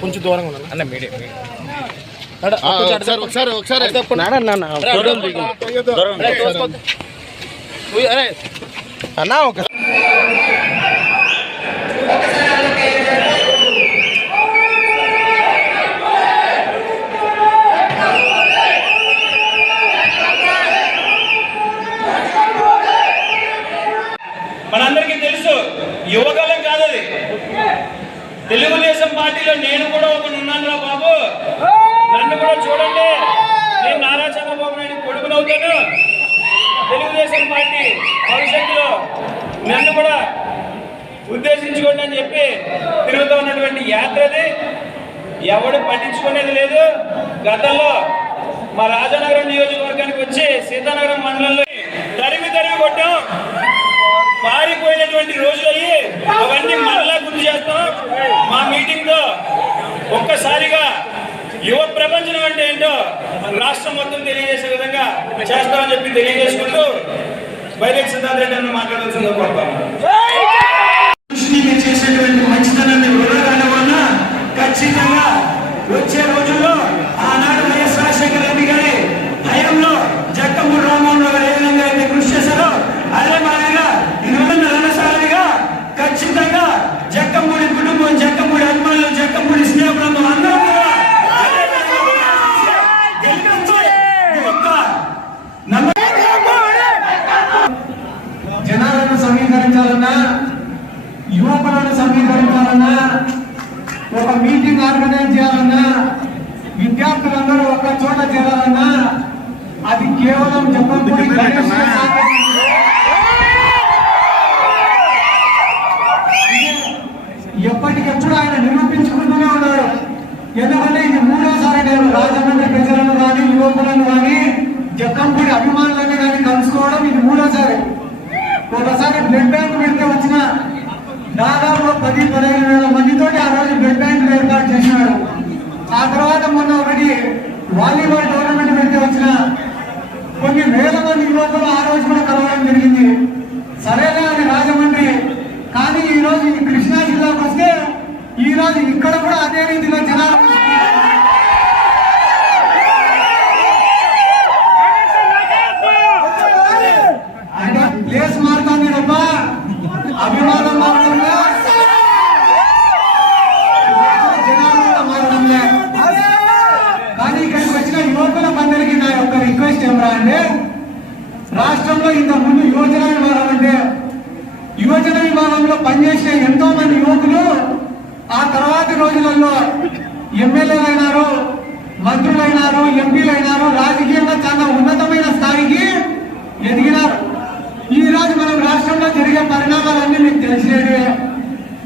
కొంచెం దూరంగా ఉన్నాను అన్న మీడియం మీడియం ఒకసారి ఒకసారి ఒకసారి అన్నా ఒక మనందరికీ తెలుసు యువకాలం కాదు అది తెలుగుదేశం నేను కూడా ఒక ఉన్నాను బాబు. నన్ను కూడా చూడండి. నేను నారా చంద్రబాబు నాయుడు కొడుకునవుతాను తెలుగుదేశం పార్టీ భవిష్యత్తులో నన్ను కూడా ఉద్దేశించుకోండి అని చెప్పి తిరుగుతూ ఉన్నటువంటి యాత్రది ఎవడు పట్టించుకునేది లేదు. గతంలో మా రాజానగరం నియోజకవర్గానికి వచ్చి సీతానగరం మండలంలో తరిమి తరిమి కొట్టాం. పారిపోయినటువంటి రోజులు మా మీటింగ్లో ఒక్కసారిగా యువ ప్రపంచం అంటే ఏంటో రాష్ట్రం మొత్తం తెలియజేసే విధంగా చేస్తామని చెప్పి తెలియజేసుకుంటూ బైరెక్ సిద్ధార్థ రెడ్డి అన్న మాట్లాడాల్సిందిగా కోరుతాను. చేసేటువంటి మంచితనాన్ని వృధా కానివ్వన్నా ఖచ్చితంగా వచ్చే రోజుల్లో ఆనాడు వైఎస్ రాజశేఖర రెడ్డి గారి హయాంలో జక్కమూడి రామ్మోహన్ రావు గారు ఏ విధంగా అయితే కృషి చేశారో అదే మాదిరిగా ఇరవై రణసారిగా ఖచ్చితంగా జక్కమూడి కుటుంబం జక్కమూడి అభిమానులు జక్కమూడి స్నేహితులు అందరూ కూడా అదే విధంగా గెలిపించి ఈ యొక్క నమ్మ జనాలను సమీకరించాలన్నా యువకులను సమీకరించాలన్నా ఒక మీటింగ్ ఆర్గనైజ్ చేయాలన్నా విద్యార్థులందరూ ఒక చోట చేరాలన్నా అది కేవలం చెప్పకూడి గణేష్ ఎప్పటికెప్పుడు ఆయన నిరూపించుకుంటూనే ఉన్నాడు ఎందుకంటే ఇది మూడోసారి నేను రాజమండ్రి ప్రజలను కానీ యువకులను కానీ జక్కంపూడి అభిమానులను కానీ కలుసుకోవడం ఇది మూడోసారి. ఒకసారి బ్లడ్ బ్యాంక్ దాదాపు పది పదిహేను వేల మందితో ఆ రోజు బెడ్ బ్యాంక్ ఏర్పాటు చేసినాడు ఆ తర్వాత మొన్న ఒకటి వాలీబాల్ టోర్నమెంట్ పెట్టి వచ్చిన కొన్ని వేల మంది యువకులు ఆ రోజు కూడా కలవడం జరిగింది. సరేనా అని రాజమండ్రి కానీ ఈ రోజు ఈ కృష్ణా జిల్లాకు వస్తే ఈ రోజు ఇక్కడ కూడా అదే రీతిలో జనాలు అంటే ప్లేస్ మారుతుంది తప్ప అభిమానం మారుతుందా జనాలు కూడా మారడం లే. కానీ ఇక్కడికి వచ్చిన యువకుల అందరికీ నా యొక్క రిక్వెస్ట్ ఏమరా అంటే రాష్ట్రంలో ఇంత ముందు యువజన విభాగం అంటే యువజన విభాగంలో పనిచేసిన ఎంతో మంది యువకులు ఆ తర్వాతి రోజులలో ఎమ్మెల్యేలైనారు మంత్రులైనారు ఎంపీలైనారు రాజకీయంగా చాలా ఉన్నతమైన స్థాయికి ఎదిగినారు. ఈ రోజు మనం రాష్ట్రంలో జరిగే పరిణామాలన్నీ మీకు తెలిసినవే.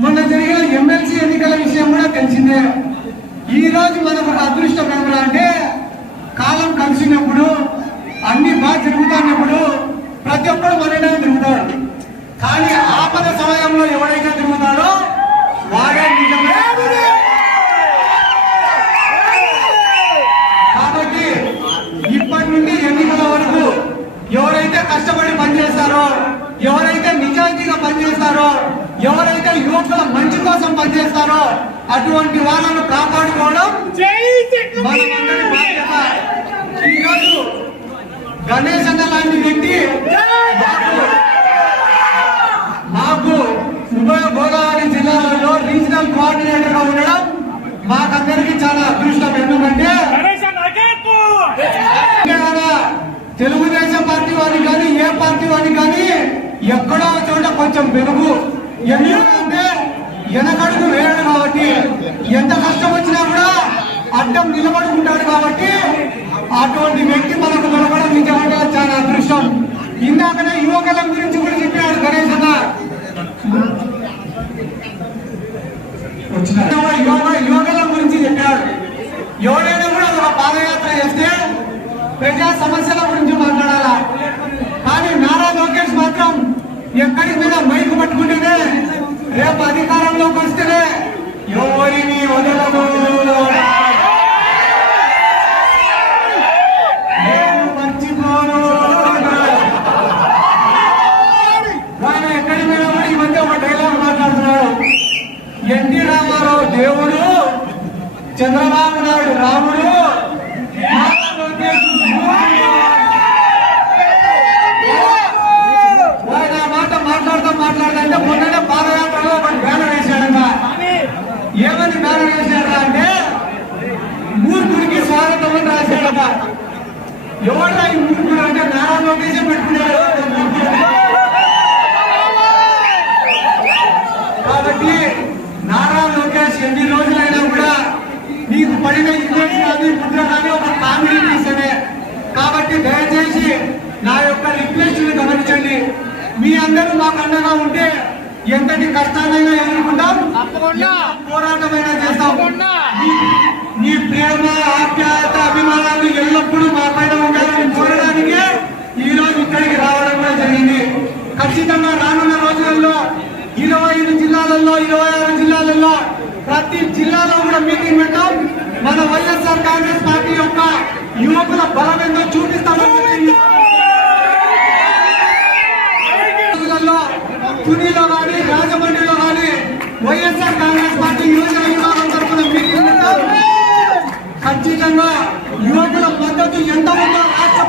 మొన్న జరిగిన ఎమ్మెల్సీ ఎన్నికల విషయం కూడా తెలిసిందే ఈ రోజు మనకు ఒక అదృష్టం ఏమిరా అంటే కాలం కలిసినప్పుడు అన్ని బాగా తిరుగుతున్నప్పుడు ప్రతి ఒక్కరు మననే తిరుగుతాడు కానీ ఆపద సమయంలో ఎవరైతే తిరుగుతాడో వాడే నిజమే. కాబట్టి ఇప్పటి నుండి ఎన్నికల వరకు ఎవరైతే కష్టపడి పనిచేస్తారో ఎవరైతే నిజాయితీగా పనిచేస్తారో ఎవరైతే యువకుల మంచి కోసం పనిచేస్తారో అటువంటి వాళ్ళను కాపాడుకోవడం ఈరోజు గణేష్ అన్న లాంటి వ్యక్తి చాలా అదృష్టం ఎందుకంటే తెలంగాణ తెలుగుదేశం పార్టీ వారికి కానీ ఏ పార్టీ వారికి కానీ ఎక్కడో చోట కొంచెం వెలుగు ఎందుకంటే వెనకడుగు వేయడు కాబట్టి ఎంత కష్టం వచ్చినా కూడా అడ్డం నిలబడుకుంటాడు కాబట్టి అటువంటి వ్యక్తి మనకు దొరకడం నిజంగా చాలా అదృష్టం. ఇందాకనే యువకులం గురించి కూడా చెప్పాడు గణేష్ అన్న వచ్చిన యోగ యోగలం గురించి చెప్పాడు ఎవరైనా కూడా ఒక పాదయాత్ర చేస్తే ప్రజా సమస్యల గురించి మాట్లాడాలా? కానీ నారా లోకేష్ మాత్రం ఎక్కడి మీద మైకు పట్టుకుంటేనే రేపు అధికారంలోకి వస్తేనే ఎవరిని వదలము మీద ఎన్టీ రామారావు దేవుడు చంద్రబాబు నాయుడు రాముడు నారా లోకేష్ మూర్ఖుడు. ఆయన ఆ మాట మాట్లాడుతూ మాట్లాడుతుంటే మొన్ననే పాదయాత్రలో ఒకటి బ్యానర్ వేశాడట ఏమని బ్యానర్ వేశాడట అంటే మూర్ఖుడికి స్వాగతం అని రాశాడట ఎవరా ఈ మూర్ఖుడు అంటే నారా లోకేష్ పెట్టుకున్నాడు? కాబట్టి నారా లోకేష్ ఎన్ని రోజులైనా కూడా నీకు పడిన ఇమేజ్ కానీ ముద్ర కానీ ఒక కామెడీ తీసనే కాబట్టి దయచేసి నా యొక్క రిక్వెస్ట్ని గమనించండి. మీ అందరూ మాకు అండగా ఉంటే ఎంతటి కష్టాలైనా ఎదుర్కొంటాం ఎంత పోరాటమైనా చేస్తాం. మీ ప్రేమ ఆప్యాయత అభిమానాలు ఎల్లప్పుడూ మా పైన ఉండాలని కోరడానికి ఈ రోజు ఇక్కడికి రావడం కూడా జరిగింది. ఖచ్చితంగా రానున్న రోజులలో ఇరవై ఐదు జిల్లాలలో ఇరవై ఆరు జిల్లాలలో ప్రతి జిల్లాలో కూడా మీటింగ్ పెట్టాం. మన వైఎస్ఆర్ కాంగ్రెస్ పార్టీ యొక్క యువకుల బలం ఏందో చూపిస్తామని చెప్పి రోజులలో తునిలో కానీ రాజమండ్రిలో కానీ వైఎస్ఆర్ కాంగ్రెస్ పార్టీ యువజన విభాగం తరఫున మీటింగ్ పెట్టాం ఖచ్చితంగా యువకుల మద్దతు ఎంత ఉందో రాష్ట్ర ప్రజలకు అందరికీ కూడా తెలియజేస్తామని చెప్పి ఈ సందర్భంగా తెలియజేస్తున్నాను.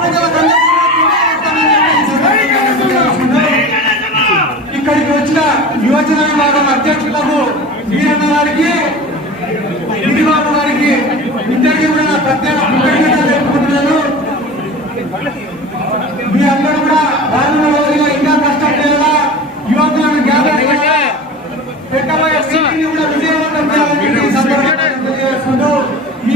ఇక్కడికి వచ్చిన యువజన విభాగం అధ్యక్షులకు వీరన్న గారికి గిరిబాబు గారికి ఇద్దరికి కూడా నా ప్రత్యేక కృతజ్ఞతలు తెలుపుకుంటున్నాను మీ అందరూ కూడా రానున్న రోజుల్లో ఇంకా కష్టపడేలా యువకులను గ్యాదర్ చేయాలా పెట్టబోయే మీటింగ్ని కూడా విజయవంతం చేయాలని చెప్పి ఈ సందర్భంగా తెలియజేసుకుంటూ మీ